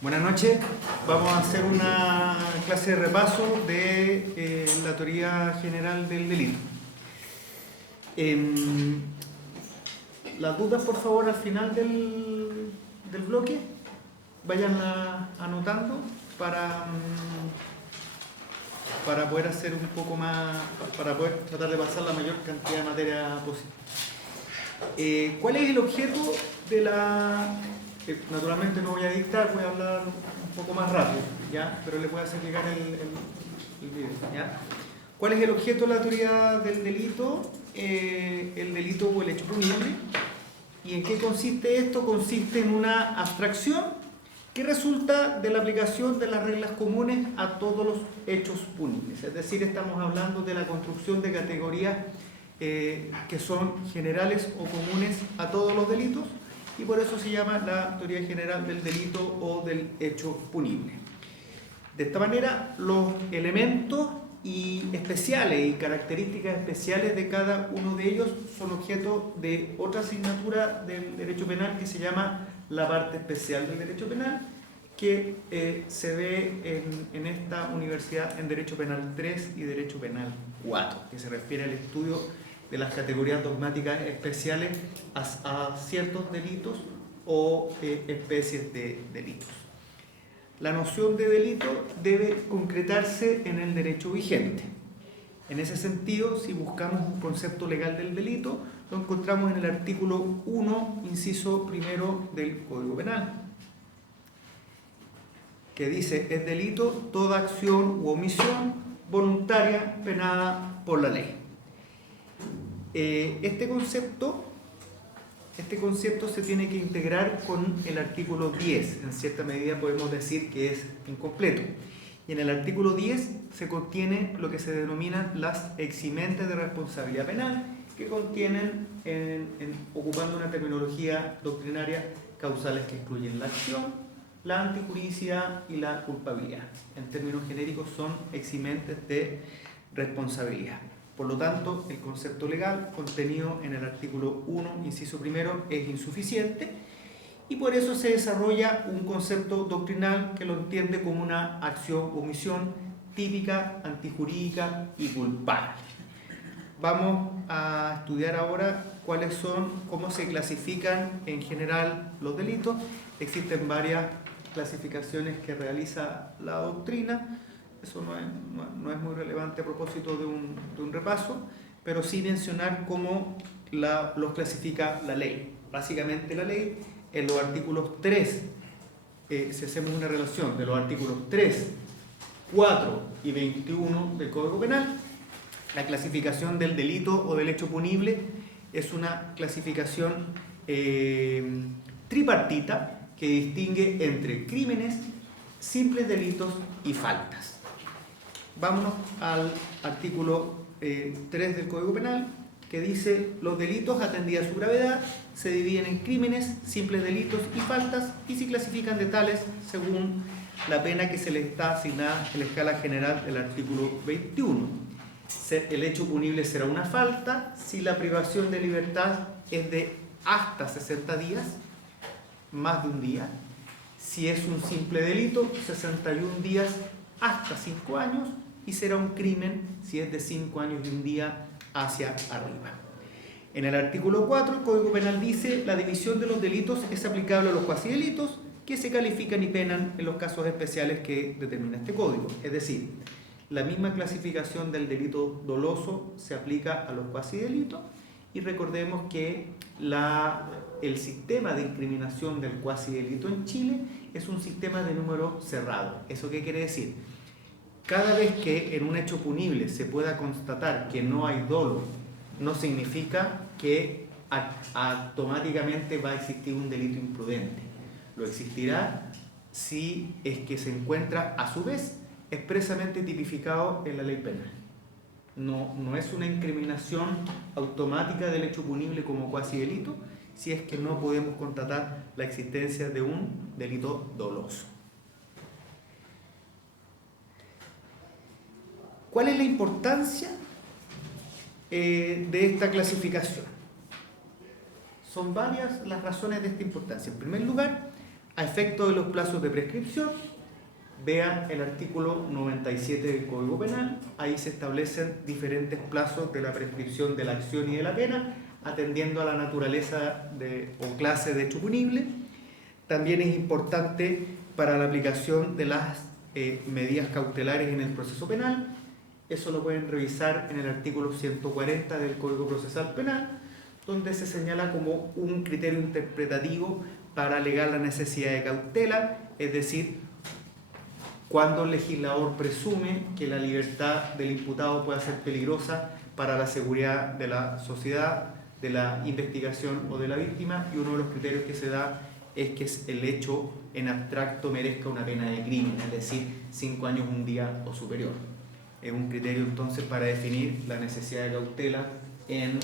Buenas noches, vamos a hacer una clase de repaso de la teoría general del delito. Las dudas, por favor, al final del bloque, vayan anotando para poder hacer un poco más, para poder tratar de pasar la mayor cantidad de materia posible. ¿Cuál es el objeto de la...? Naturalmente no voy a dictar, voy a hablar un poco más rápido, ¿ya? Pero les voy a hacer llegar el video, ¿ya? ¿Cuál es el objeto de la teoría del delito? El delito o el hecho punible. ¿Y en qué consiste esto? Consiste en una abstracción que resulta de la aplicación de las reglas comunes a todos los hechos punibles. Es decir, estamos hablando de la construcción de categorías que son generales o comunes a todos los delitos, y por eso se llama la teoría general del delito o del hecho punible. De esta manera, los elementos especiales y características especiales de cada uno de ellos son objeto de otra asignatura del derecho penal que se llama la parte especial del derecho penal, que se ve en esta universidad en Derecho Penal 3 y Derecho Penal 4, que se refiere al estudio de las categorías dogmáticas especiales a ciertos delitos o especies de delitos. La noción de delito debe concretarse en el derecho vigente. En ese sentido, si buscamos un concepto legal del delito, lo encontramos en el artículo 1, inciso primero del Código Penal, que dice: es delito toda acción u omisión voluntaria penada por la ley. Este concepto se tiene que integrar con el artículo 10. En cierta medida podemos decir que es incompleto. Y en el artículo 10 se contiene lo que se denominan las eximentes de responsabilidad penal, que contienen, ocupando una terminología doctrinaria, causales que excluyen la acción, la antijuridicidad y la culpabilidad. En términos genéricos son eximentes de responsabilidad. Por lo tanto, el concepto legal contenido en el artículo 1, inciso primero, es insuficiente, y por eso se desarrolla un concepto doctrinal que lo entiende como una acción o omisión típica, antijurídica y culpable. Vamos a estudiar ahora cómo se clasifican en general los delitos. Existen varias clasificaciones que realiza la doctrina. Eso no es muy relevante a propósito de un repaso, pero sí mencionar cómo los clasifica la ley. Básicamente la ley, en los artículos 3, si hacemos una relación de los artículos 3, 4 y 21 del Código Penal, la clasificación del delito o del hecho punible es una clasificación tripartita que distingue entre crímenes, simples delitos y faltas. Vámonos al artículo 3 del Código Penal, que dice: los delitos, atendida su gravedad, se dividen en crímenes, simples delitos y faltas, y se clasifican de tales según la pena que se les está asignada en la escala general del artículo 21. El hecho punible será una falta si la privación de libertad es de hasta 60 días, más de un día. Si es un simple delito, 61 días hasta 5 años, y será un crimen si es de 5 años y un día hacia arriba. En el artículo 4, el Código Penal dice: la división de los delitos es aplicable a los cuasidelitos que se califican y penan en los casos especiales que determina este código. Es decir, la misma clasificación del delito doloso se aplica a los cuasidelitos, y recordemos que el sistema de incriminación del cuasidelito en Chile es un sistema de número cerrado. ¿Eso qué quiere decir? Cada vez que en un hecho punible se pueda constatar que no hay dolo, no significa que automáticamente va a existir un delito imprudente. Lo existirá si es que se encuentra a su vez expresamente tipificado en la ley penal. No es una incriminación automática del hecho punible como cuasidelito si es que no podemos constatar la existencia de un delito doloso. ¿Cuál es la importancia de esta clasificación? Son varias las razones de esta importancia. En primer lugar, A efecto de los plazos de prescripción, vea el artículo 97 del Código Penal. Ahí se establecen diferentes plazos de la prescripción de la acción y de la pena, atendiendo a la naturaleza o clase de hecho punible. También es importante para la aplicación de las medidas cautelares en el proceso penal. Eso lo pueden revisar en el artículo 140 del Código Procesal Penal, donde se señala como un criterio interpretativo para alegar la necesidad de cautela, es decir, cuando el legislador presume que la libertad del imputado pueda ser peligrosa para la seguridad de la sociedad, de la investigación o de la víctima, y uno de los criterios que se da es que el hecho en abstracto merezca una pena de crimen, es decir, 5 años, un día o superior. Es un criterio entonces para definir la necesidad de cautela en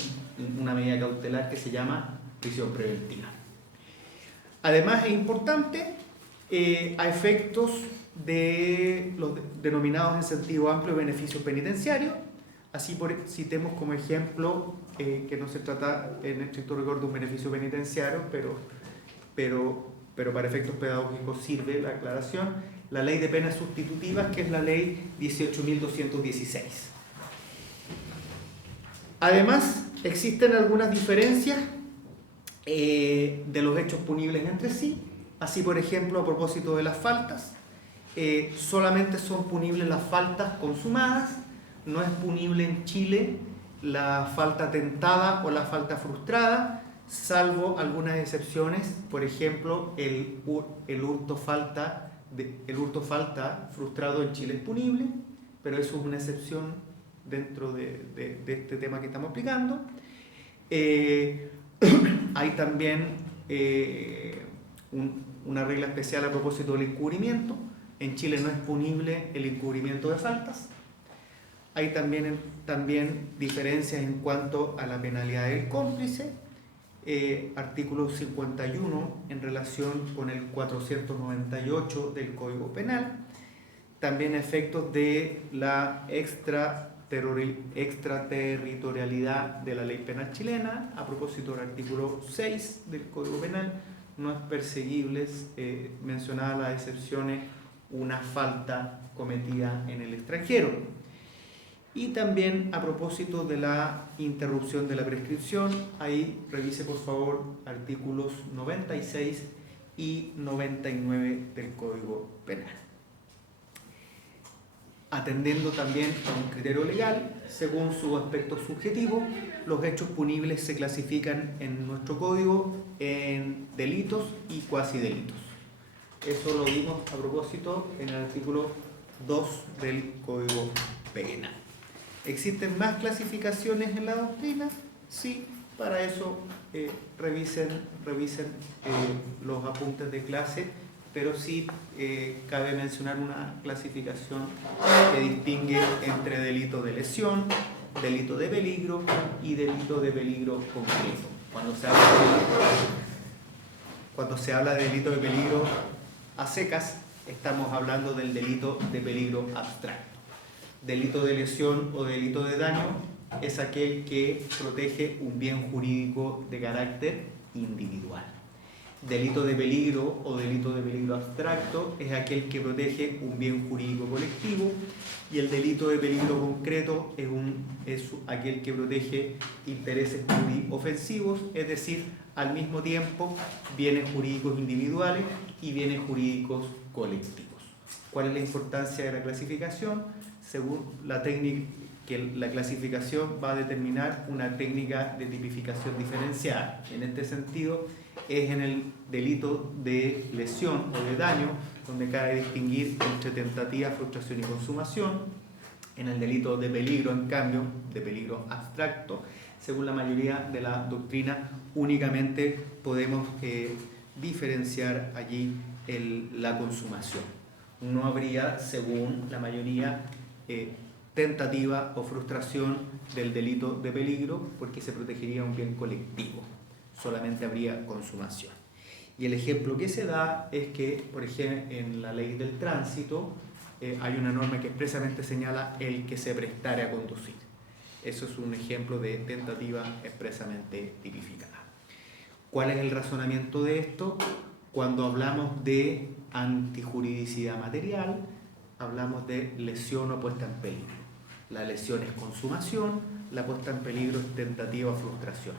una medida cautelar que se llama prisión preventiva. Además es importante a efectos de los denominados en sentido amplio beneficios penitenciarios. Así citemos como ejemplo que no se trata en estricto rigor de un beneficio penitenciario, pero para efectos pedagógicos sirve la aclaración, la ley de penas sustitutivas, que es la ley 18.216. Además, existen algunas diferencias de los hechos punibles entre sí. Así, por ejemplo, a propósito de las faltas, solamente son punibles las faltas consumadas. No es punible en Chile la falta tentada o la falta frustrada, salvo algunas excepciones. Por ejemplo, el hurto falta frustrado en Chile es punible, pero eso es una excepción dentro de este tema que estamos aplicando. Hay también una regla especial a propósito del encubrimiento. En Chile no es punible el encubrimiento de faltas. Hay también diferencias en cuanto a la penalidad del cómplice. Artículo 51 en relación con el 498 del Código Penal. También efectos de la extraterritorialidad de la ley penal chilena. A propósito del artículo 6 del Código Penal, no es perseguible, mencionadas las excepciones, una falta cometida en el extranjero. Y también a propósito de la interrupción de la prescripción, ahí revise por favor artículos 96 y 99 del Código Penal. Atendiendo también a un criterio legal, según su aspecto subjetivo, los hechos punibles se clasifican en nuestro código en delitos y cuasidelitos. Eso lo vimos a propósito en el artículo 2 del Código Penal. ¿Existen más clasificaciones en la doctrina? Sí, para eso revisen los apuntes de clase, pero sí cabe mencionar una clasificación que distingue entre delito de lesión, delito de peligro y delito de peligro concreto. Cuando se habla de delito de peligro a secas, estamos hablando del delito de peligro abstracto. Delito de lesión o delito de daño es aquel que protege un bien jurídico de carácter individual. Delito de peligro o delito de peligro abstracto es aquel que protege un bien jurídico colectivo, y el delito de peligro concreto es aquel que protege intereses ofensivos, es decir, al mismo tiempo bienes jurídicos individuales y bienes jurídicos colectivos. ¿Cuál es la importancia de la clasificación? Según la técnica, que la clasificación va a determinar una técnica de tipificación diferenciada. En este sentido, es en el delito de lesión o de daño donde cabe distinguir entre tentativa, frustración y consumación. En el delito de peligro, en cambio, de peligro abstracto, según la mayoría de la doctrina, únicamente podemos diferenciar allí la consumación. No habría, según la mayoría, tentativa o frustración del delito de peligro, porque se protegería un bien colectivo. Solamente habría consumación. Y el ejemplo que se da es que, por ejemplo, en la ley del tránsito hay una norma que expresamente señala el que se prestare a conducir. Eso es un ejemplo de tentativa expresamente tipificada. ¿Cuál es el razonamiento de esto? Cuando hablamos de antijuridicidad material, hablamos de lesión o puesta en peligro. La lesión es consumación, la puesta en peligro es tentativa o frustración.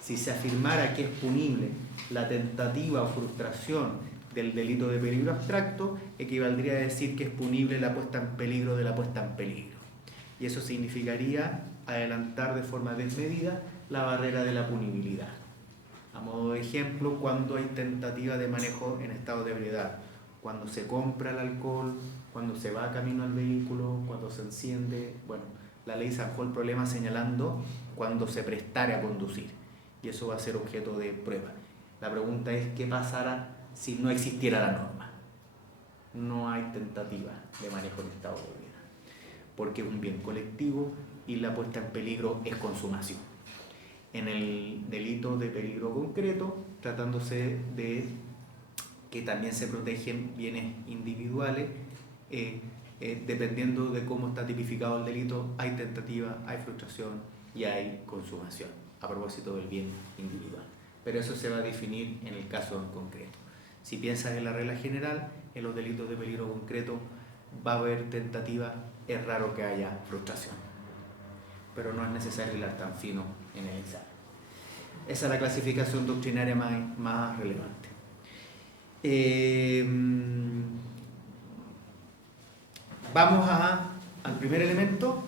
Si se afirmara que es punible la tentativa o frustración del delito de peligro abstracto, equivaldría a decir que es punible la puesta en peligro de la puesta en peligro. Y eso significaría adelantar de forma desmedida la barrera de la punibilidad. A modo de ejemplo, cuando hay tentativa de manejo en estado de ebriedad, cuando se compra el alcohol, cuando se va camino al vehículo, cuando se enciende. Bueno, la ley zanjó el problema señalando cuando se prestare a conducir, y eso va a ser objeto de prueba. La pregunta es qué pasará si no existiera la norma. No hay tentativa de manejo en estado de ebriedad, porque es un bien colectivo y la puesta en peligro es consumación. En el delito de peligro concreto, tratándose de que también se protegen bienes individuales, dependiendo de cómo está tipificado el delito, hay tentativa, hay frustración y hay consumación, a propósito del bien individual. Pero eso se va a definir en el caso en concreto. Si piensas en la regla general, en los delitos de peligro concreto va a haber tentativa, es raro que haya frustración, pero no es necesario hilar tan fino en el examen. Esa es la clasificación doctrinaria más relevante. Vamos al primer elemento,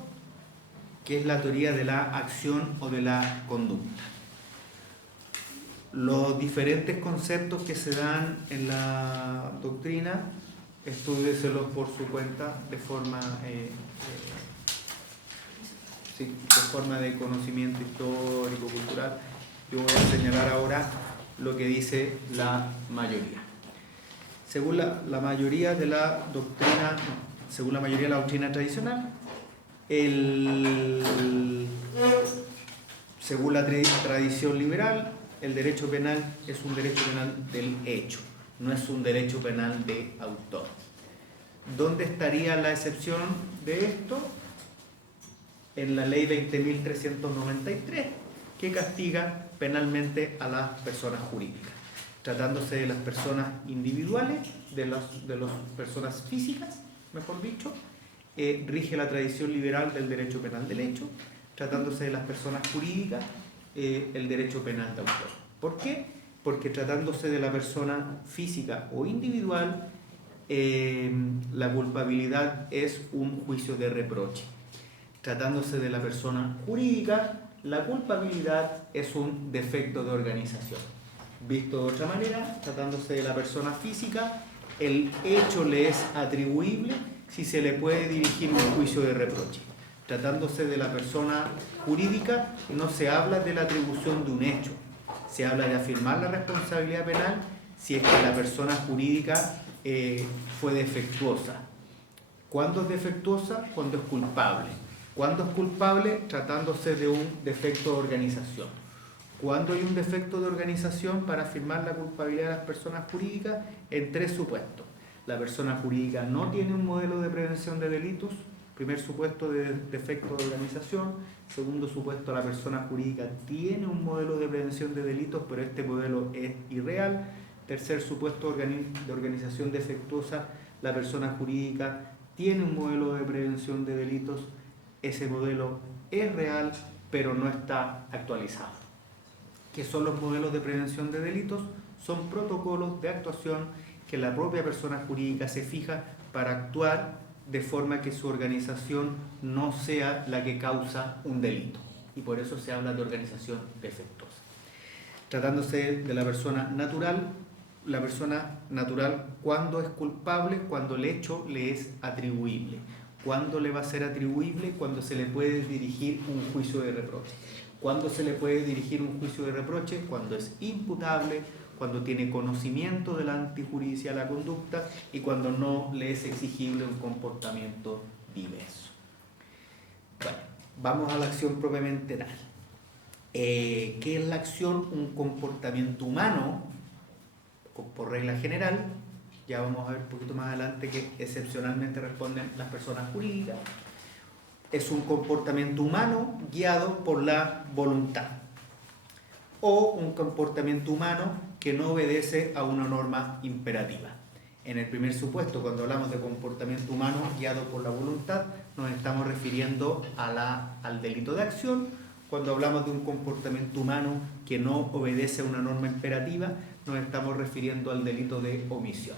que es la teoría de la acción o de la conducta. Los diferentes conceptos que se dan en la doctrina, estúdieselos por su cuenta de forma de conocimiento histórico, cultural. Yo voy a señalar ahora lo que dice la mayoría. Según la mayoría de la doctrina, según la mayoría de la doctrina tradicional, según la tradición liberal, el derecho penal es un derecho penal del hecho, no es un derecho penal de autor. ¿Dónde estaría la excepción de esto? En la ley 20.393, que castiga penalmente a las personas jurídicas. Tratándose de las personas individuales, de las personas físicas, mejor dicho, rige la tradición liberal del derecho penal del hecho. Tratándose de las personas jurídicas, el derecho penal de autor. ¿Por qué? Porque tratándose de la persona física o individual, la culpabilidad es un juicio de reproche. Tratándose de la persona jurídica, la culpabilidad es un defecto de organización. Visto de otra manera, tratándose de la persona física, el hecho le es atribuible si se le puede dirigir un juicio de reproche. Tratándose de la persona jurídica, no se habla de la atribución de un hecho, se habla de afirmar la responsabilidad penal si es que la persona jurídica fue defectuosa. ¿Cuándo es defectuosa? Cuando es culpable. ¿Cuándo es culpable? Tratándose de un defecto de organización. ¿Cuándo hay un defecto de organización para afirmar la culpabilidad de las personas jurídicas? En tres supuestos. La persona jurídica no tiene un modelo de prevención de delitos. Primer supuesto, de defecto de organización. Segundo supuesto, la persona jurídica tiene un modelo de prevención de delitos, pero este modelo es irreal. Tercer supuesto, de organización defectuosa. La persona jurídica tiene un modelo de prevención de delitos. Ese modelo es real, pero no está actualizado. ¿Qué son los modelos de prevención de delitos? Son protocolos de actuación que la propia persona jurídica se fija para actuar de forma que su organización no sea la que causa un delito. Y por eso se habla de organización defectuosa. Tratándose de la persona natural, ¿cuándo es culpable? Cuando el hecho le es atribuible. ¿Cuándo le va a ser atribuible? Cuando se le puede dirigir un juicio de reproche. ¿Cuándo se le puede dirigir un juicio de reproche? Cuando es imputable, cuando tiene conocimiento de la antijuridicidad de la conducta y cuando no le es exigible un comportamiento diverso. Bueno, vamos a la acción propiamente tal. ¿Qué es la acción? Un comportamiento humano, por regla general. Ya vamos a ver un poquito más adelante que excepcionalmente responden las personas jurídicas. Es un comportamiento humano guiado por la voluntad. O un comportamiento humano que no obedece a una norma imperativa. En el primer supuesto, cuando hablamos de comportamiento humano guiado por la voluntad, nos estamos refiriendo al delito de acción. Cuando hablamos de un comportamiento humano que no obedece a una norma imperativa, nos estamos refiriendo al delito de omisión.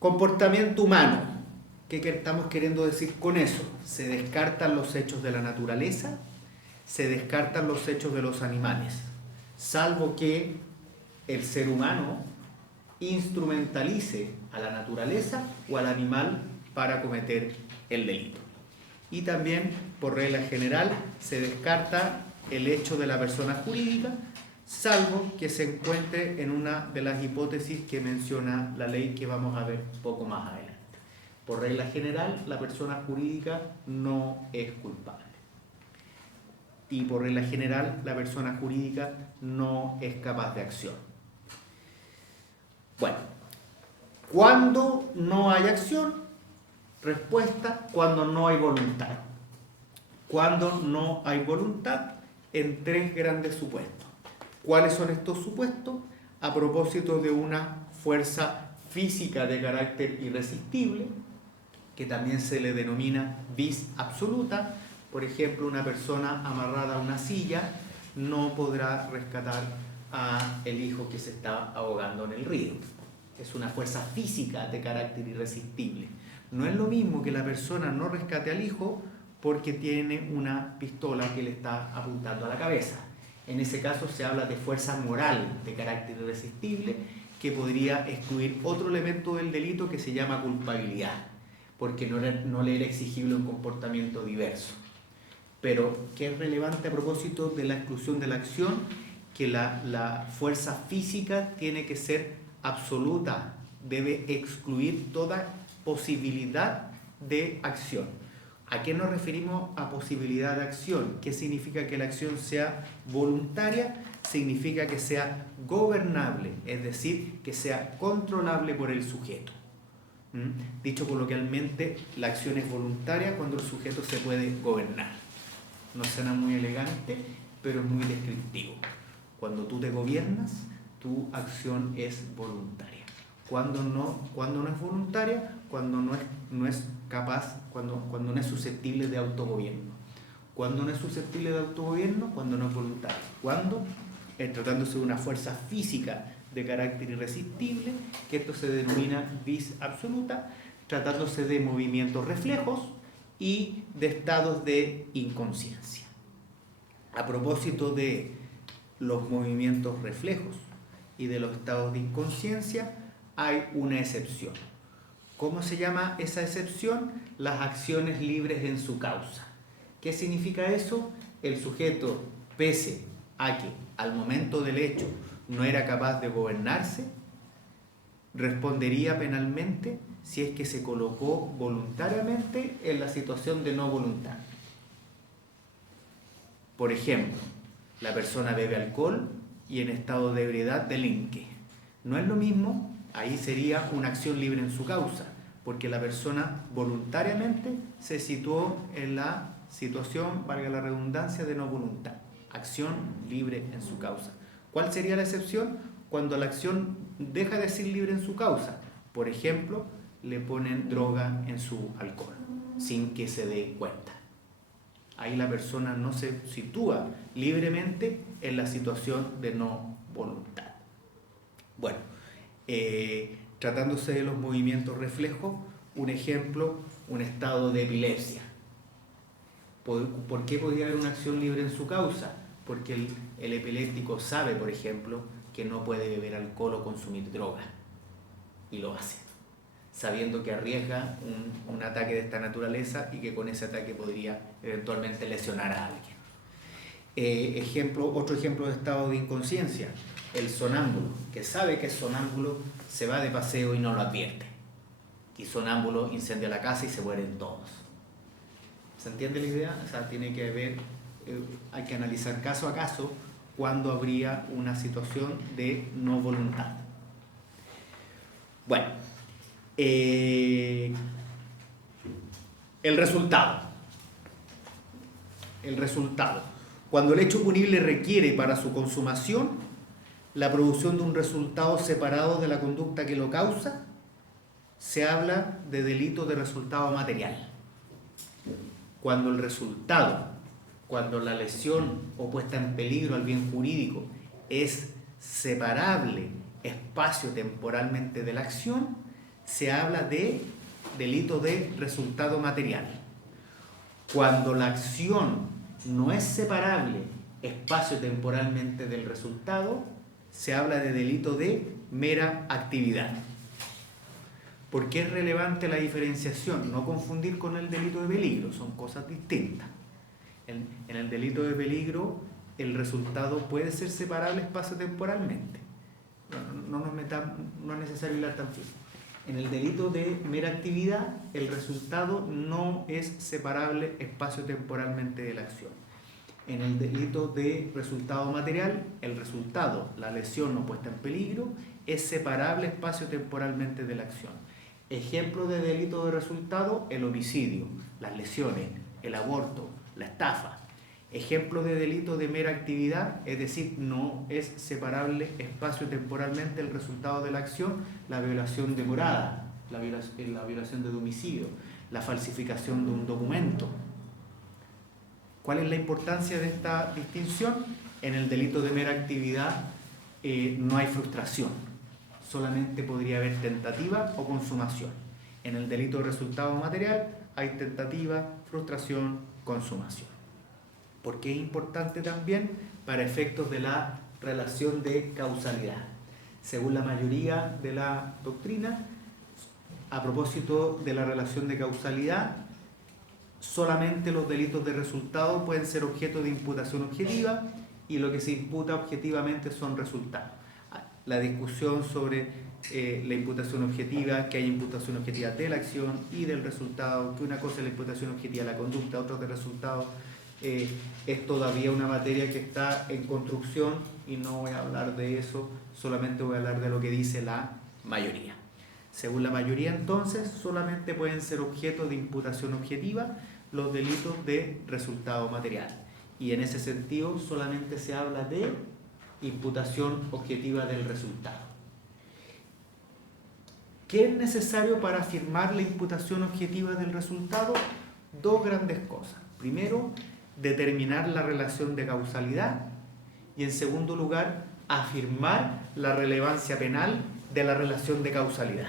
Comportamiento humano. ¿Qué estamos queriendo decir con eso? Se descartan los hechos de la naturaleza, se descartan los hechos de los animales, salvo que el ser humano instrumentalice a la naturaleza o al animal para cometer el delito. Y también, por regla general, se descarta el hecho de la persona jurídica, salvo que se encuentre en una de las hipótesis que menciona la ley, que vamos a ver poco más adelante. Por regla general, la persona jurídica no es culpable. Y por regla general, la persona jurídica no es capaz de acción. Bueno, ¿cuándo no hay acción? Respuesta: cuando no hay voluntad. Cuando no hay voluntad, en tres grandes supuestos. ¿Cuáles son estos supuestos? A propósito de una fuerza física de carácter irresistible, que también se le denomina vis absoluta. Por ejemplo, una persona amarrada a una silla no podrá rescatar al hijo que se está ahogando en el río. Es una fuerza física de carácter irresistible. No es lo mismo que la persona no rescate al hijo porque tiene una pistola que le está apuntando a la cabeza. En ese caso se habla de fuerza moral de carácter irresistible, que podría excluir otro elemento del delito que se llama culpabilidad, porque no le era exigible un comportamiento diverso. Pero que es relevante a propósito de la exclusión de la acción, que la fuerza física tiene que ser absoluta, debe excluir toda posibilidad de acción. ¿A qué nos referimos a posibilidad de acción? ¿Qué significa que la acción sea voluntaria? Significa que sea gobernable, es decir, que sea controlable por el sujeto. Dicho coloquialmente, la acción es voluntaria cuando el sujeto se puede gobernar. No suena muy elegante, pero es muy descriptivo. Cuando tú te gobiernas, tu acción es voluntaria. Cuando no es voluntaria, cuando no es capaz, cuando no es susceptible de autogobierno. Cuando no es susceptible de autogobierno, cuando no es voluntaria. Cuando, tratándose de una fuerza física de carácter irresistible, que esto se denomina vis absoluta, tratándose de movimientos reflejos y de estados de inconsciencia. A propósito de los movimientos reflejos y de los estados de inconsciencia, hay una excepción. ¿Cómo se llama esa excepción? Las acciones libres en su causa. ¿Qué significa eso? El sujeto, pese a que al momento del hecho no era capaz de gobernarse, respondería penalmente si es que se colocó voluntariamente en la situación de no voluntad. Por ejemplo, la persona bebe alcohol y en estado de ebriedad delinque. No es lo mismo, ahí sería una acción libre en su causa, porque la persona voluntariamente se situó en la situación, valga la redundancia, de no voluntad. Acción libre en su causa. ¿Cuál sería la excepción? Cuando la acción deja de ser libre en su causa. Por ejemplo, le ponen droga en su alcohol, sin que se dé cuenta. Ahí la persona no se sitúa libremente en la situación de no voluntad. Bueno, tratándose de los movimientos reflejos, un ejemplo, un estado de epilepsia. ¿Por qué podría haber una acción libre en su causa? Porque el epiléptico sabe, por ejemplo, que no puede beber alcohol o consumir droga, y lo hace, sabiendo que arriesga un ataque de esta naturaleza y que con ese ataque podría eventualmente lesionar a alguien. Otro ejemplo de estado de inconsciencia, el sonámbulo, que sabe que es sonámbulo, se va de paseo y no lo advierte. Y sonámbulo incendia la casa y se mueren todos. ¿Se entiende la idea? O sea, tiene que haber, hay que analizar caso a caso cuándo habría una situación de no voluntad. Bueno, el resultado. Cuando el hecho punible requiere para su consumación la producción de un resultado separado de la conducta que lo causa, se habla de delito de resultado material. Cuando el resultado, cuando la lesión o puesta en peligro al bien jurídico es separable espacio-temporalmente de la acción, se habla de delito de resultado material. Cuando la acción no es separable espacio-temporalmente del resultado, se habla de delito de mera actividad. ¿Por qué es relevante la diferenciación? No confundir con el delito de peligro, son cosas distintas. En el delito de peligro, el resultado puede ser separable espacio-temporalmente. No es necesario hilar tan fino. En el delito de mera actividad, el resultado no es separable espacio-temporalmente de la acción. En el delito de resultado material, el resultado, la lesión no puesta en peligro, es separable espacio-temporalmente de la acción. Ejemplo de delito de resultado, el homicidio, las lesiones, el aborto, la estafa. Ejemplo de delito de mera actividad, es decir, no es separable espacio-temporalmente el resultado de la acción, la violación de morada, la violación de domicilio, la falsificación de un documento. ¿Cuál es la importancia de esta distinción? En el delito de mera actividad no hay frustración, solamente podría haber tentativa o consumación. En el delito de resultado material hay tentativa, frustración, consumación. ¿Por qué es importante también? Para efectos de la relación de causalidad. Según la mayoría de la doctrina, a propósito de la relación de causalidad, solamente los delitos de resultado pueden ser objeto de imputación objetiva y lo que se imputa objetivamente son resultados. La discusión sobre la imputación objetiva, que hay imputación objetiva de la acción y del resultado, que una cosa es la imputación objetiva de la conducta, otra del resultado, es todavía una materia que está en construcción y no voy a hablar de eso, solamente voy a hablar de lo que dice la mayoría. Según la mayoría, entonces, solamente pueden ser objeto de imputación objetiva los delitos de resultado material. Y en ese sentido, solamente se habla de imputación objetiva del resultado. ¿Qué es necesario para afirmar la imputación objetiva del resultado? Dos grandes cosas. Primero, determinar la relación de causalidad y, en segundo lugar, afirmar la relevancia penal de la relación de causalidad.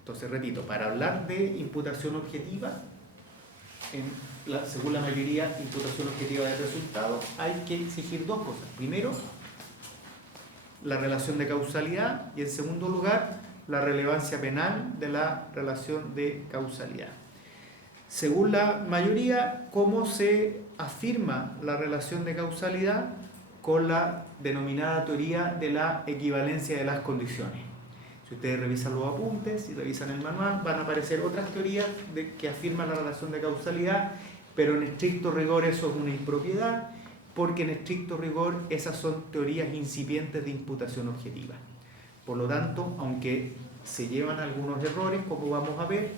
Entonces, repito, para hablar de imputación objetiva, según la mayoría, imputación objetiva del resultado, hay que exigir dos cosas. Primero, la relación de causalidad y, en segundo lugar, la relevancia penal de la relación de causalidad. Según la mayoría, ¿cómo se afirma la relación de causalidad? Con la denominada teoría de la equivalencia de las condiciones. Si ustedes revisan los apuntes, si revisan el manual, van a aparecer otras teorías que afirman la relación de causalidad, pero en estricto rigor eso es una impropiedad, porque en estricto rigor esas son teorías incipientes de imputación objetiva. Por lo tanto, aunque se llevan algunos errores, como vamos a ver,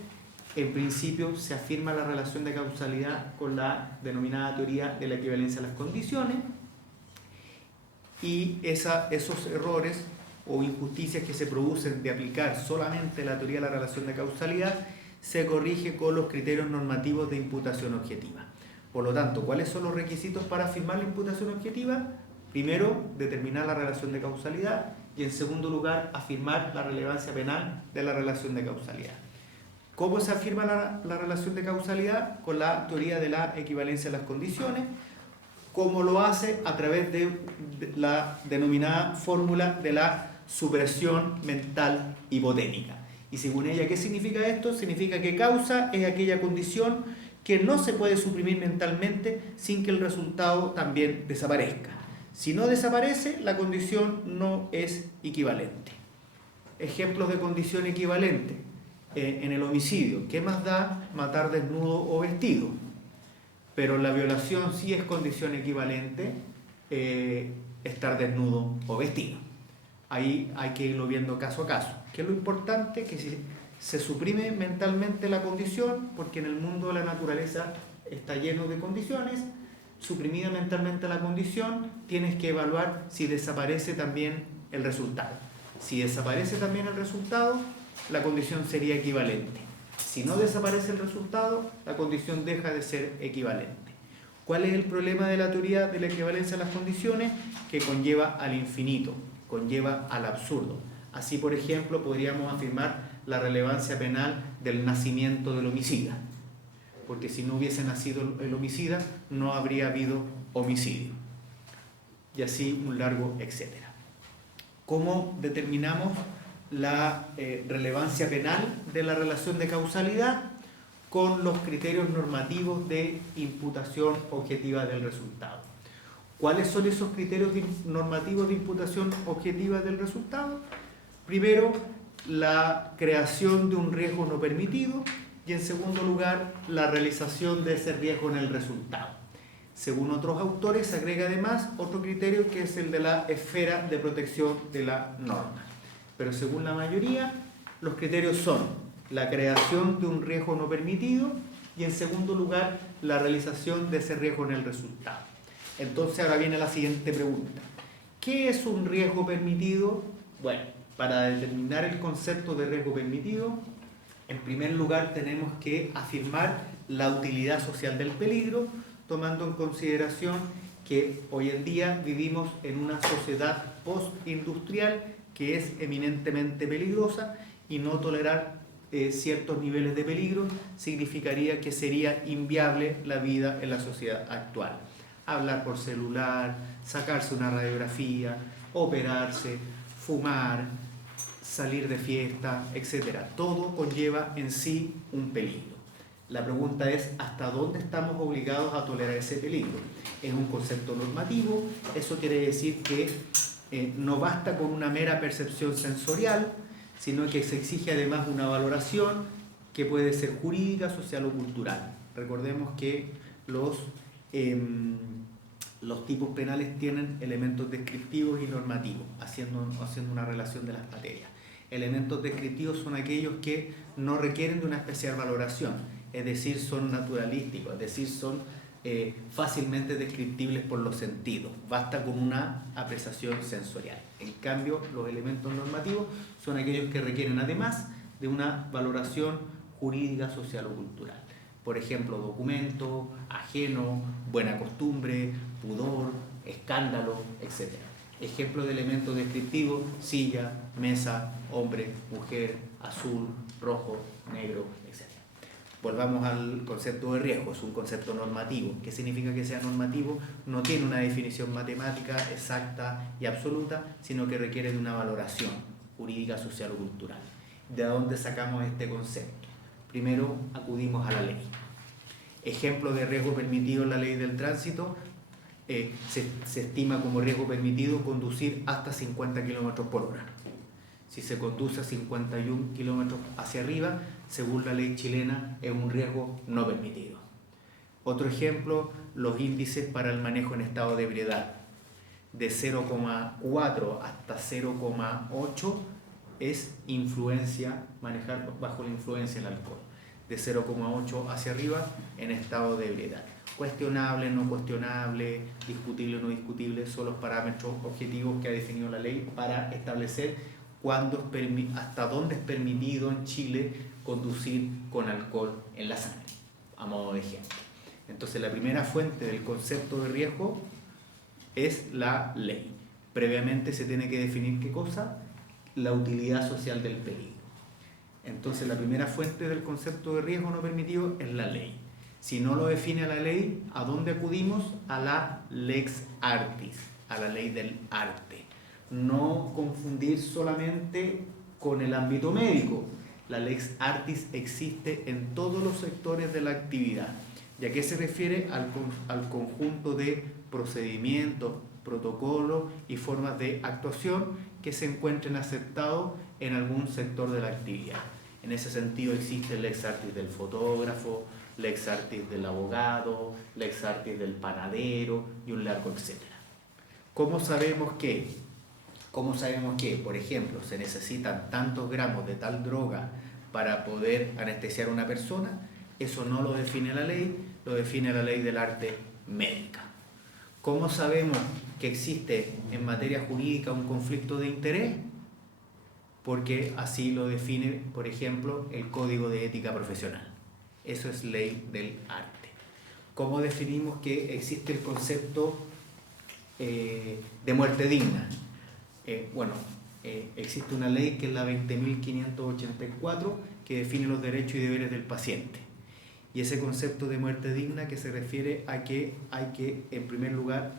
en principio se afirma la relación de causalidad con la denominada teoría de la equivalencia de las condiciones, y esos errores o injusticias que se producen de aplicar solamente la teoría de la relación de causalidad se corrige con los criterios normativos de imputación objetiva. Por lo tanto, ¿cuáles son los requisitos para afirmar la imputación objetiva? Primero, determinar la relación de causalidad y, en segundo lugar, afirmar la relevancia penal de la relación de causalidad. ¿Cómo se afirma la relación de causalidad? Con la teoría de la equivalencia de las condiciones, como lo hace a través de la denominada fórmula de la supresión mental hipotética. Y según ella, ¿qué significa esto? Significa que causa es aquella condición que no se puede suprimir mentalmente sin que el resultado también desaparezca. Si no desaparece, la condición no es equivalente. Ejemplos de condición equivalente. En el homicidio, ¿qué más da matar desnudo o vestido? Pero la violación sí es condición equivalente estar desnudo o vestido. Ahí hay que irlo viendo caso a caso. ¿Qué es lo importante? Que si se suprime mentalmente la condición, porque en el mundo de la naturaleza está lleno de condiciones, suprimida mentalmente la condición, tienes que evaluar si desaparece también el resultado. Si desaparece también el resultado, la condición sería equivalente. Si no desaparece el resultado, la condición deja de ser equivalente. ¿Cuál es el problema de la teoría de la equivalencia de las condiciones? Que conlleva al infinito, conlleva al absurdo. Así, por ejemplo, podríamos afirmar la relevancia penal del nacimiento del homicida, porque si no hubiese nacido el homicida, no habría habido homicidio. Y así un largo etcétera. ¿Cómo determinamos la relevancia penal de la relación de causalidad? Con los criterios normativos de imputación objetiva del resultado. ¿Cuáles son esos criterios normativos de imputación objetiva del resultado? Primero, la creación de un riesgo no permitido y, en segundo lugar, la realización de ese riesgo en el resultado. Según otros autores, se agrega además otro criterio que es el de la esfera de protección de la norma. Pero según la mayoría, los criterios son la creación de un riesgo no permitido y, en segundo lugar, la realización de ese riesgo en el resultado. Entonces ahora viene la siguiente pregunta. ¿Qué es un riesgo permitido? Bueno, para determinar el concepto de riesgo permitido, en primer lugar tenemos que afirmar la utilidad social del peligro, tomando en consideración que hoy en día vivimos en una sociedad postindustrial que es eminentemente peligrosa, y no tolerar ciertos niveles de peligro significaría que sería inviable la vida en la sociedad actual. Hablar por celular, sacarse una radiografía, operarse, fumar, salir de fiesta, etc. Todo conlleva en sí un peligro. La pregunta es, ¿hasta dónde estamos obligados a tolerar ese peligro? Es un concepto normativo. Eso quiere decir que no basta con una mera percepción sensorial, sino que se exige además una valoración que puede ser jurídica, social o cultural. Recordemos que los tipos penales tienen elementos descriptivos y normativos, haciendo una relación de las materias. Elementos descriptivos son aquellos que no requieren de una especial valoración, es decir, son naturalísticos, es decir, son fácilmente descriptibles por los sentidos, basta con una apreciación sensorial. En cambio, los elementos normativos son aquellos que requieren además de una valoración jurídica, social o cultural. Por ejemplo, documento, ajeno, buena costumbre, pudor, escándalo, etc. Ejemplo de elementos descriptivos: silla, mesa, hombre, mujer, azul, rojo, negro, etc. Volvamos al concepto de riesgo. Es un concepto normativo. ¿Qué significa que sea normativo? No tiene una definición matemática exacta y absoluta, sino que requiere de una valoración jurídica, social o cultural. ¿De dónde sacamos este concepto? Primero acudimos a la ley. Ejemplo de riesgo permitido en la ley del tránsito: se estima como riesgo permitido conducir hasta 50 km por hora. Si se conduce a 51 kilómetros hacia arriba, según la ley chilena, es un riesgo no permitido. Otro ejemplo, los índices para el manejo en estado de ebriedad. De 0,4 hasta 0,8 es influencia, manejar bajo la influencia del alcohol. De 0,8 hacia arriba, en estado de ebriedad. Cuestionable, no cuestionable, discutible, no discutible, son los parámetros objetivos que ha definido la ley para establecer hasta dónde es permitido en Chile conducir con alcohol en la sangre, a modo de ejemplo. Entonces, la primera fuente del concepto de riesgo es la ley. Previamente se tiene que definir ¿qué cosa? La utilidad social del peligro. Entonces, la primera fuente del concepto de riesgo no permitido es la ley. Si no lo define la ley, ¿a dónde acudimos? A la lex artis, a la ley del arte. No confundir solamente con el ámbito médico. La lex artis existe en todos los sectores de la actividad. ¿Y a qué se refiere? Al conjunto de procedimientos, protocolos y formas de actuación que se encuentren aceptados en algún sector de la actividad. En ese sentido existe lex artis del fotógrafo, lex artis del abogado, lex artis del panadero y un largo etcétera. ¿Cómo sabemos que, por ejemplo, se necesitan tantos gramos de tal droga para poder anestesiar a una persona? Eso no lo define la ley, lo define la ley del arte médica. ¿Cómo sabemos que existe en materia jurídica un conflicto de interés? Porque así lo define, por ejemplo, el Código de Ética Profesional. Eso es ley del arte. ¿Cómo definimos que existe el concepto de muerte digna? Existe una ley que es la 20.584 que define los derechos y deberes del paciente. Y ese concepto de muerte digna que se refiere a que hay que, en primer lugar,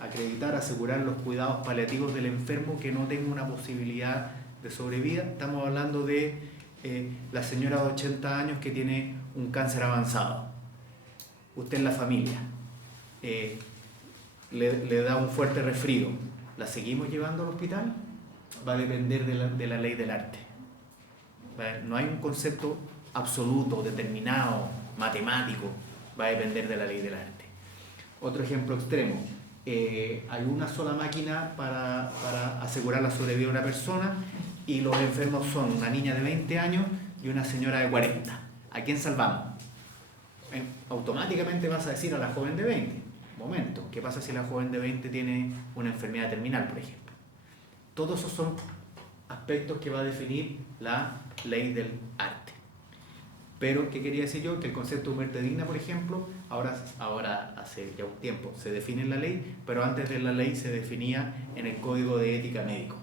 acreditar, asegurar los cuidados paliativos del enfermo que no tenga una posibilidad de sobrevida. Estamos hablando de la señora de 80 años que tiene un cáncer avanzado. Usted en la familia le da un fuerte resfrío. ¿La seguimos llevando al hospital? Va a depender de la ley del arte. No hay un concepto absoluto, determinado, matemático. Va a depender de la ley del arte. Otro ejemplo extremo. Hay una sola máquina para asegurar la sobrevida de una persona y los enfermos son una niña de 20 años y una señora de 40. ¿A quién salvamos? Automáticamente vas a decir a la joven de 20. Momento, ¿qué pasa si la joven de 20 tiene una enfermedad terminal, por ejemplo? Todos esos son aspectos que va a definir la ley del arte. Pero, ¿qué quería decir yo? Que el concepto de muerte digna, por ejemplo, ahora hace ya un tiempo se define en la ley, pero antes de la ley se definía en el Código de Ética Médico.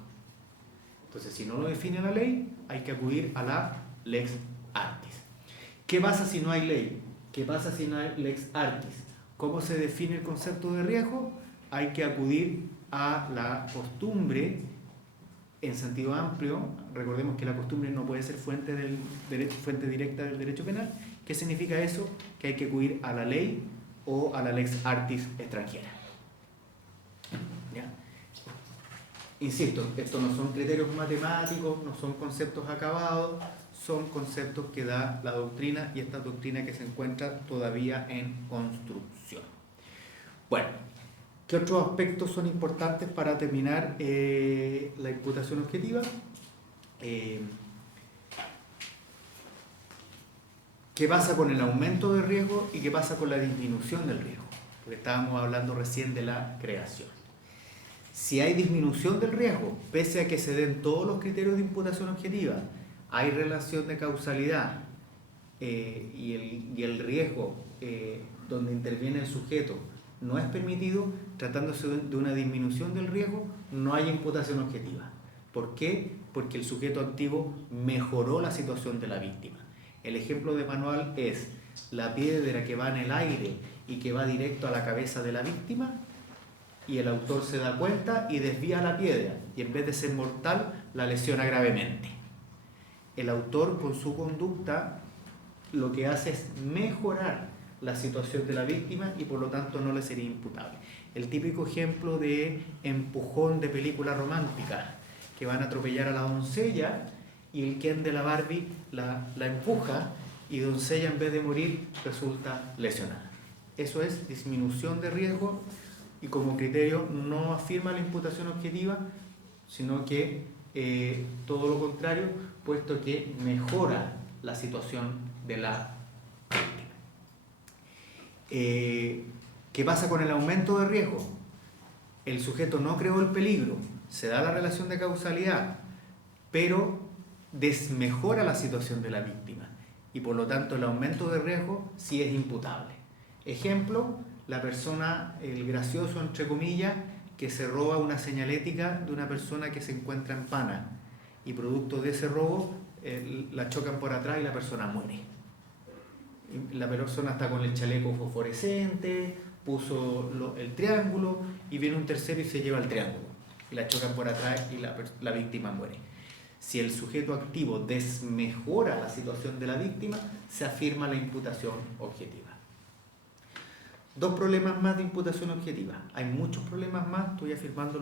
Entonces, si no lo define la ley, hay que acudir a la lex artis. ¿Qué pasa si no hay ley? ¿Qué pasa si no hay lex artis? ¿Cómo se define el concepto de riesgo? Hay que acudir a la costumbre en sentido amplio. Recordemos que la costumbre no puede ser fuente directa del derecho penal. ¿Qué significa eso? Que hay que acudir a la ley o a la lex artis extranjera. ¿Ya? Insisto, estos no son criterios matemáticos, no son conceptos acabados, son conceptos que da la doctrina, y esta doctrina que se encuentra todavía en construcción. Bueno, ¿qué otros aspectos son importantes para terminar la imputación objetiva? ¿Qué pasa con el aumento de riesgo y qué pasa con la disminución del riesgo? Porque estábamos hablando recién de la creación. Si hay disminución del riesgo, pese a que se den todos los criterios de imputación objetiva, hay relación de causalidad y el riesgo donde interviene el sujeto no es permitido, tratándose de una disminución del riesgo, no hay imputación objetiva. ¿Por qué? Porque el sujeto activo mejoró la situación de la víctima. El ejemplo de manual es la piedra que va en el aire y que va directo a la cabeza de la víctima, y el autor se da cuenta y desvía la piedra, y en vez de ser mortal, la lesiona gravemente. El autor, con su conducta, lo que hace es mejorar la situación de la víctima y por lo tanto no le sería imputable. El típico ejemplo de empujón de película romántica, que van a atropellar a la doncella y el Ken de la Barbie la empuja y doncella, en vez de morir, resulta lesionada. Eso es disminución de riesgo, y como criterio no afirma la imputación objetiva, sino que todo lo contrario, puesto que mejora la situación de la víctima. ¿Qué pasa con el aumento de riesgo? El sujeto no creó el peligro, se da la relación de causalidad, pero desmejora la situación de la víctima, y por lo tanto el aumento de riesgo sí es imputable. Ejemplo, la persona, el gracioso entre comillas, que se roba una señalética de una persona que se encuentra en pana, y producto de ese robo la chocan por atrás y la persona muere. La persona está con el chaleco fosforescente, puso el triángulo, y viene un tercero y se lleva el triángulo, y la chocan por atrás y la víctima muere. Si el sujeto activo desmejora la situación de la víctima, se afirma la imputación objetiva. Dos problemas más de imputación objetiva. Hay muchos problemas más, estoy afirmando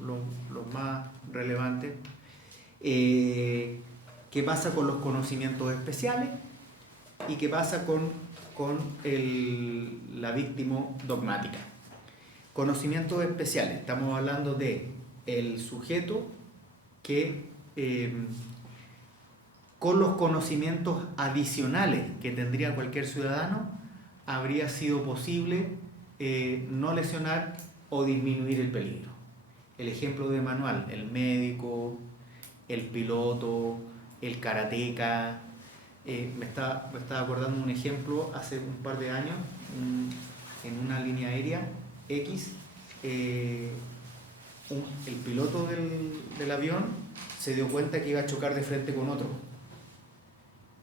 los más relevantes. ¿Qué pasa con los conocimientos especiales? ¿Y qué pasa con la víctima dogmática? Conocimientos especiales. Estamos hablando de el sujeto que con los conocimientos adicionales que tendría cualquier ciudadano habría sido posible no lesionar o disminuir el peligro. El ejemplo de manual, el médico, el piloto, el karateca. Me estaba acordando un ejemplo hace un par de años en una línea aérea X. El piloto del avión se dio cuenta que iba a chocar de frente con otro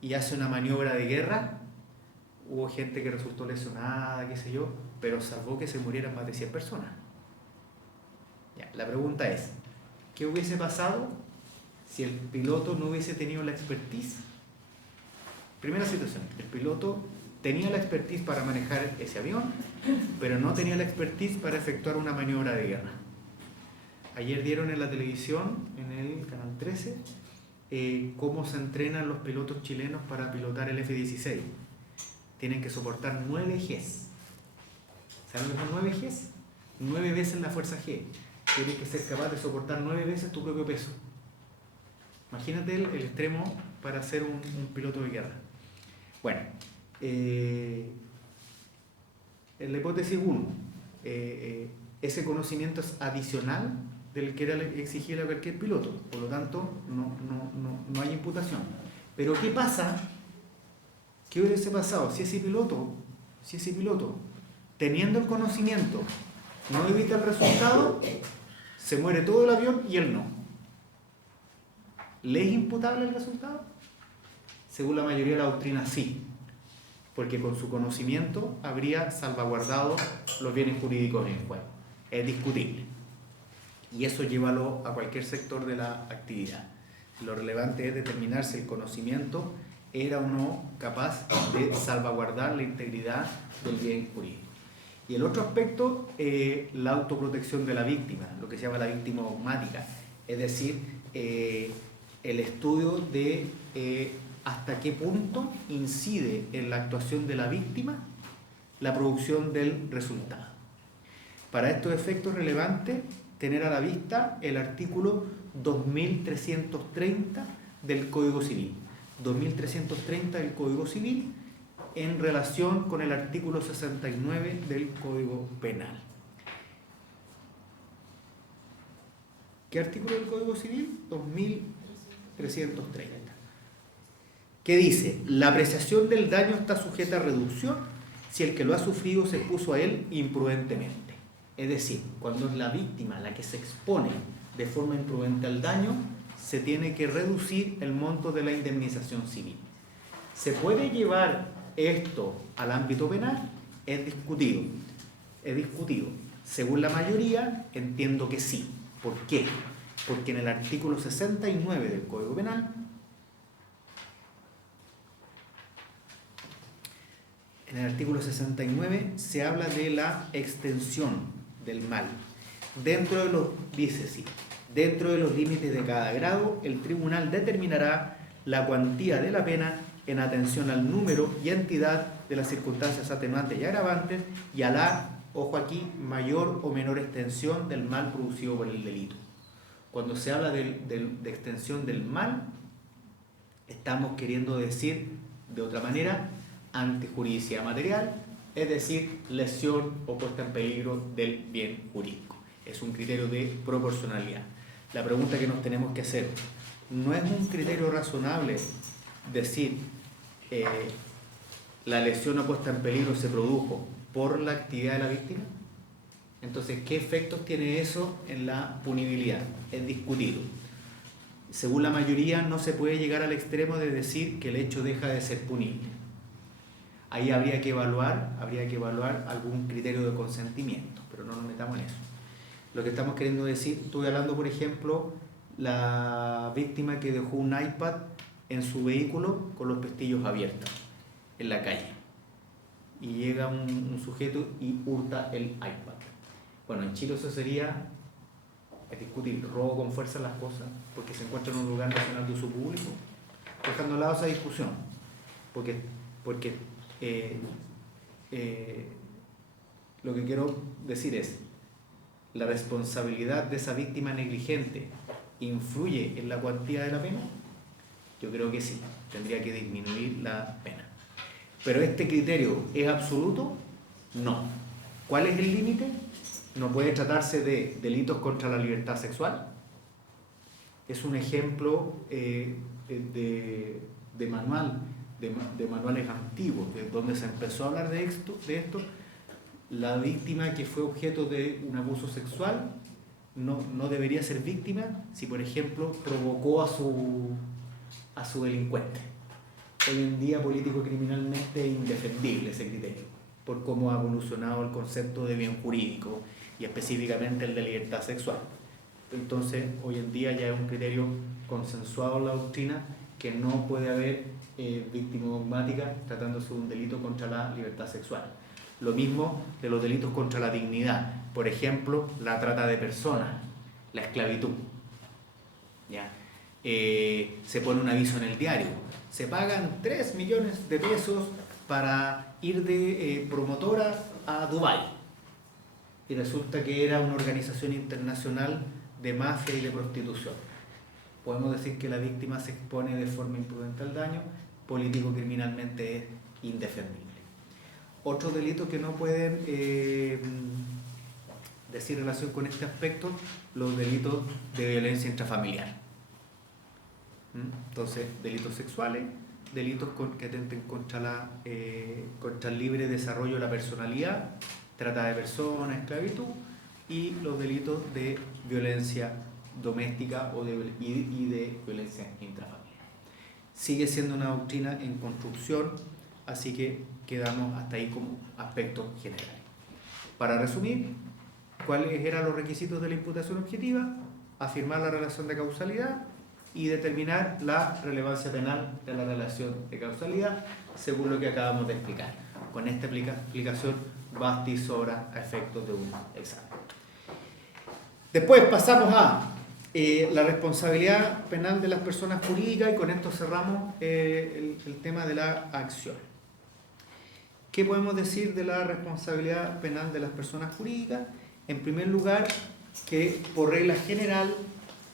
y hace una maniobra de guerra. Hubo gente que resultó lesionada, qué sé yo, pero salvó que se murieran más de 100 personas. Ya, la pregunta es, ¿qué hubiese pasado si el piloto no hubiese tenido la expertise? Primera situación, el piloto tenía la expertise para manejar ese avión, pero no tenía la expertise para efectuar una maniobra de guerra. Ayer dieron en la televisión, en el canal 13, cómo se entrenan los pilotos chilenos para pilotar el F-16. Tienen que soportar 9 Gs. ¿Saben lo que son 9 Gs? 9 veces la fuerza G. Tienes que ser capaz de soportar 9 veces tu propio peso. Imagínate el extremo para ser un piloto de guerra. Bueno, en la hipótesis 1, ese conocimiento es adicional del que era exigible a cualquier piloto, por lo tanto no hay imputación. Pero ¿qué pasa? ¿Qué hubiese pasado si ese piloto, teniendo el conocimiento, no evita el resultado, se muere todo el avión y él no? ¿Le es imputable el resultado? Según la mayoría de la doctrina, sí, porque con su conocimiento habría salvaguardado los bienes jurídicos en juego. Es discutible. Y eso llévalo a cualquier sector de la actividad. Lo relevante es determinar si el conocimiento era o no capaz de salvaguardar la integridad del bien jurídico. Y el otro aspecto, la autoprotección de la víctima, lo que se llama la víctima dogmática, es decir, el estudio de hasta qué punto incide en la actuación de la víctima la producción del resultado. Para estos efectos es relevante tener a la vista el artículo 2330 del Código Civil. 2330 del Código Civil en relación con el artículo 69 del Código Penal. ¿Qué artículo del Código Civil? 2330. ¿Qué dice? La apreciación del daño está sujeta a reducción si el que lo ha sufrido se expuso a él imprudentemente. Es decir, cuando es la víctima la que se expone de forma imprudente al daño, se tiene que reducir el monto de la indemnización civil. ¿Se puede llevar esto al ámbito penal? Es discutido. Según la mayoría, entiendo que sí. ¿Por qué? Porque en el artículo 69 del Código Penal, se habla de la extensión del mal. Dentro de los límites de cada grado, el tribunal determinará la cuantía de la pena en atención al número y entidad de las circunstancias atenuantes y agravantes y a la, ojo aquí, mayor o menor extensión del mal producido por el delito. Cuando se habla de extensión del mal, estamos queriendo decir, de otra manera, antijuridicidad material, es decir, lesión o puesta en peligro del bien jurídico. Es un criterio de proporcionalidad. La pregunta que nos tenemos que hacer, ¿no es un criterio razonable decir la lesión o puesta en peligro se produjo por la actividad de la víctima? Entonces, ¿qué efectos tiene eso en la punibilidad? Es discutido. Según la mayoría, no se puede llegar al extremo de decir que el hecho deja de ser punible. Ahí habría que evaluar algún criterio de consentimiento, pero no nos metamos en eso. Lo que estamos queriendo decir, estuve hablando, por ejemplo, la víctima que dejó un iPad en su vehículo con los pestillos abiertos en la calle. Y llega un sujeto y hurta el iPad. Bueno, en Chile eso sería, es discutir, robo con fuerza las cosas, porque se encuentra en un lugar nacional de uso público, dejando al lado esa discusión. Porque lo que quiero decir es, ¿la responsabilidad de esa víctima negligente influye en la cuantía de la pena? Yo creo que sí, tendría que disminuir la pena. Pero este criterio ¿es absoluto? No. ¿Cuál es el límite? No puede tratarse de delitos contra la libertad sexual. Es un ejemplo de manuales antiguos, de donde se empezó a hablar de esto. La víctima que fue objeto de un abuso sexual no debería ser víctima si, por ejemplo, provocó a su delincuente. Hoy en día, político-criminalmente, es indefendible ese criterio, por cómo ha evolucionado el concepto de bien jurídico y específicamente el de libertad sexual. Entonces, hoy en día ya es un criterio consensuado en la doctrina que no puede haber víctima dogmática tratándose de un delito contra la libertad sexual. Lo mismo de los delitos contra la dignidad, por ejemplo, la trata de personas, la esclavitud. ¿Ya? Se pone un aviso en el diario, se pagan 3 millones de pesos para ir de promotora a Dubái. Y resulta que era una organización internacional de mafia y de prostitución. Podemos decir que la víctima se expone de forma imprudente al daño, político-criminalmente es indefendible. Otros delitos que no pueden decir relación con este aspecto, los delitos de violencia intrafamiliar. Entonces, delitos sexuales, delitos que atenten contra el libre desarrollo de la personalidad, trata de personas, esclavitud, y los delitos de violencia doméstica y de violencia intrafamiliar. Sigue siendo una doctrina en construcción, así que quedamos hasta ahí como aspectos generales. Para resumir, ¿cuáles eran los requisitos de la imputación objetiva? Afirmar la relación de causalidad y determinar la relevancia penal de la relación de causalidad, según lo que acabamos de explicar. Con esta explicación basta y sobra a efectos de un examen. Después pasamos a la responsabilidad penal de las personas jurídicas y con esto cerramos el tema de la acción. ¿Qué podemos decir de la responsabilidad penal de las personas jurídicas? En primer lugar, que por regla general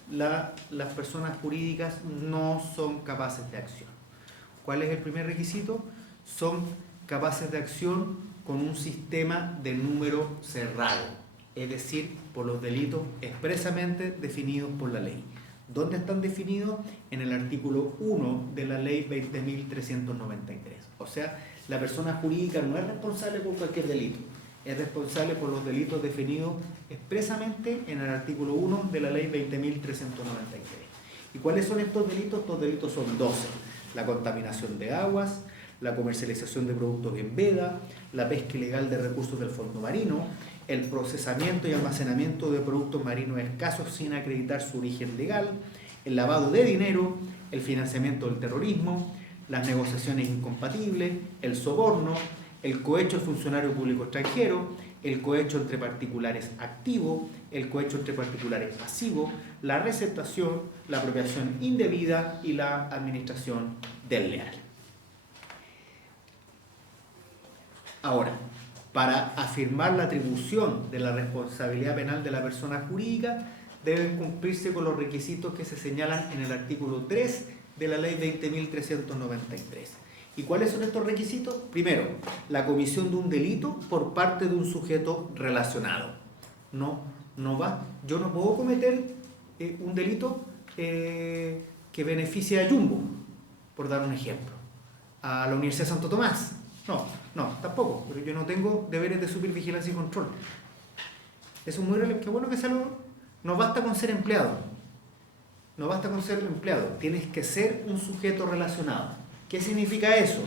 las personas jurídicas no son capaces de acción. ¿Cuál es el primer requisito? Son capaces de acción con un sistema de número cerrado, es decir, por los delitos expresamente definidos por la ley. ¿Dónde están definidos? En el artículo 1 de la ley 20.393. O sea, la persona jurídica no es responsable por cualquier delito, es responsable por los delitos definidos expresamente en el artículo 1 de la ley 20.393. ¿Y cuáles son estos delitos? Estos delitos son 12. La contaminación de aguas, la comercialización de productos en veda, la pesca ilegal de recursos del fondo marino, el procesamiento y almacenamiento de productos marinos escasos sin acreditar su origen legal, el lavado de dinero, el financiamiento del terrorismo, las negociaciones incompatibles, el soborno, el cohecho al funcionario público extranjero, el cohecho entre particulares activo, el cohecho entre particulares pasivo, la receptación, la apropiación indebida y la administración desleal. Ahora, para afirmar la atribución de la responsabilidad penal de la persona jurídica, deben cumplirse con los requisitos que se señalan en el artículo 3 de la ley 20.393. ¿Y cuáles son estos requisitos? Primero, la comisión de un delito por parte de un sujeto relacionado. Yo no puedo cometer un delito que beneficie a Jumbo, por dar un ejemplo, a la Universidad de Santo Tomás. No, tampoco, porque yo no tengo deberes de supervigilancia y control. Eso es muy relevante. Qué bueno que no basta con ser empleado. No basta con ser empleado. Tienes que ser un sujeto relacionado. ¿Qué significa eso?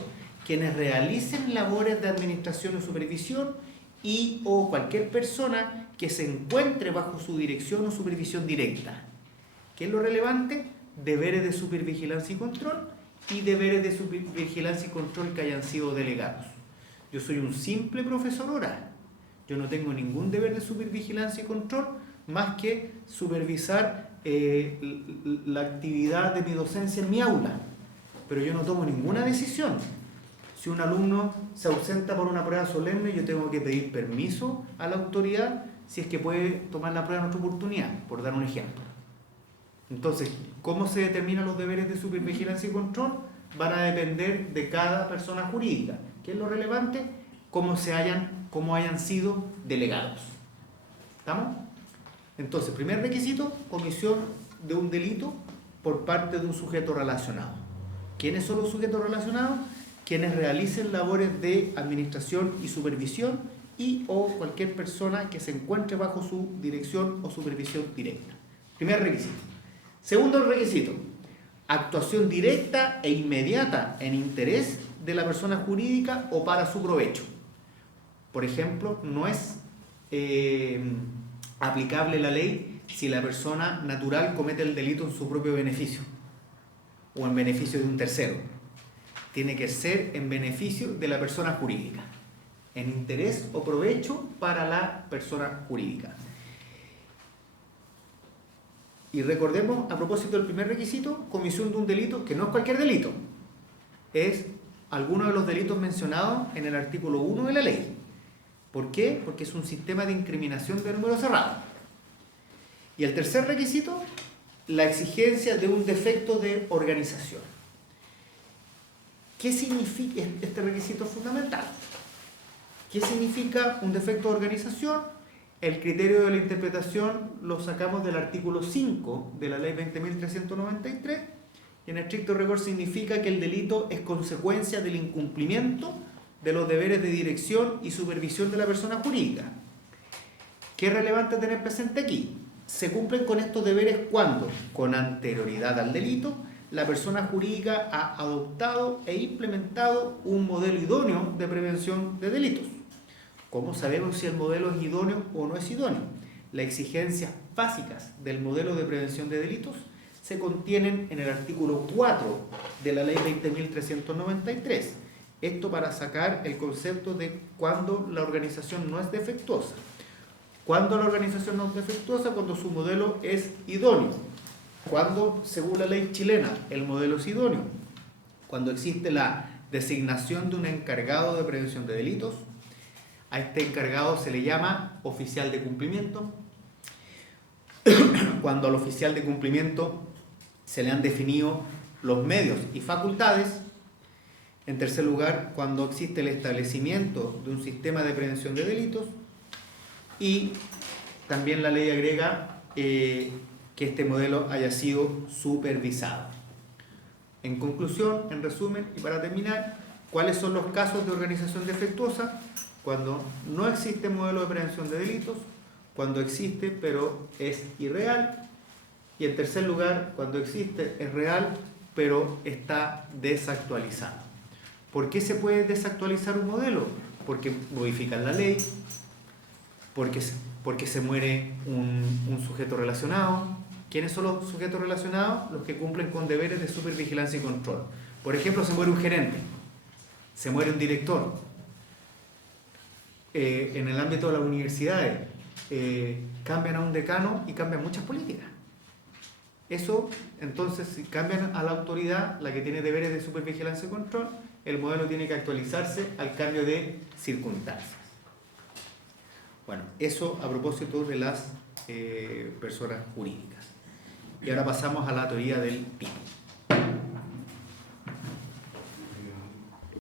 Quienes realicen labores de administración o supervisión y o cualquier persona que se encuentre bajo su dirección o supervisión directa. ¿Qué es lo relevante? Deberes de supervigilancia y control y deberes de supervigilancia y control que hayan sido delegados. Yo soy un simple profesor oral. Yo no tengo ningún deber de supervigilancia y control más que supervisar la actividad de mi docencia en mi aula. Pero yo no tomo ninguna decisión. Si un alumno se ausenta por una prueba solemne, yo tengo que pedir permiso a la autoridad si es que puede tomar la prueba en otra oportunidad, por dar un ejemplo. Entonces, ¿cómo se determinan los deberes de supervigilancia y control? Van a depender de cada persona jurídica. ¿Qué es lo relevante? Cómo hayan sido delegados. ¿Estamos? Entonces, primer requisito, comisión de un delito por parte de un sujeto relacionado. ¿Quiénes son los sujetos relacionados? Quienes realicen labores de administración y supervisión y o cualquier persona que se encuentre bajo su dirección o supervisión directa. Primer requisito. Segundo requisito, actuación directa e inmediata en interés de la persona jurídica o para su provecho. Por ejemplo, no es aplicable la ley si la persona natural comete el delito en su propio beneficio o en beneficio de un tercero. Tiene que ser en beneficio de la persona jurídica, en interés o provecho para la persona jurídica. Y recordemos, a propósito del primer requisito, comisión de un delito, que no es cualquier delito, es alguno de los delitos mencionados en el artículo 1 de la ley. ¿Por qué? Porque es un sistema de incriminación de número cerrado. Y el tercer requisito, la exigencia de un defecto de organización. ¿Qué significa este requisito fundamental? ¿Qué significa un defecto de organización? El criterio de la interpretación lo sacamos del artículo 5 de la ley 20.393 y en estricto rigor significa que el delito es consecuencia del incumplimiento de los deberes de dirección y supervisión de la persona jurídica. ¿Qué es relevante tener presente aquí? Se cumplen con estos deberes cuando, con anterioridad al delito, la persona jurídica ha adoptado e implementado un modelo idóneo de prevención de delitos. ¿Cómo sabemos si el modelo es idóneo o no es idóneo? Las exigencias básicas del modelo de prevención de delitos se contienen en el artículo 4 de la ley 20.393. Esto para sacar el concepto de cuando la organización no es defectuosa. ¿Cuándo la organización no es defectuosa? Cuando su modelo es idóneo. Cuando, según la ley chilena, el modelo es idóneo. Cuando existe la designación de un encargado de prevención de delitos. A este encargado se le llama oficial de cumplimiento. Cuando al oficial de cumplimiento se le han definido los medios y facultades. En tercer lugar, cuando existe el establecimiento de un sistema de prevención de delitos. Y también la ley agrega que este modelo haya sido supervisado. En conclusión, en resumen y para terminar, ¿cuáles son los casos de organización defectuosa? Cuando no existe modelo de prevención de delitos, cuando existe pero es irreal, y en tercer lugar, cuando existe es real pero está desactualizado. ¿Por qué se puede desactualizar un modelo? Porque modifican la ley, porque se muere un sujeto relacionado. ¿Quiénes son los sujetos relacionados? Los que cumplen con deberes de supervigilancia y control. Por ejemplo, se muere un gerente, se muere un director. En el ámbito de las universidades, cambian a un decano y cambian muchas políticas. Eso, entonces, si cambian a la autoridad, la que tiene deberes de supervigilancia y control, el modelo tiene que actualizarse al cambio de circunstancias. Bueno, eso a propósito de las personas jurídicas. Y ahora pasamos a la teoría del tipo.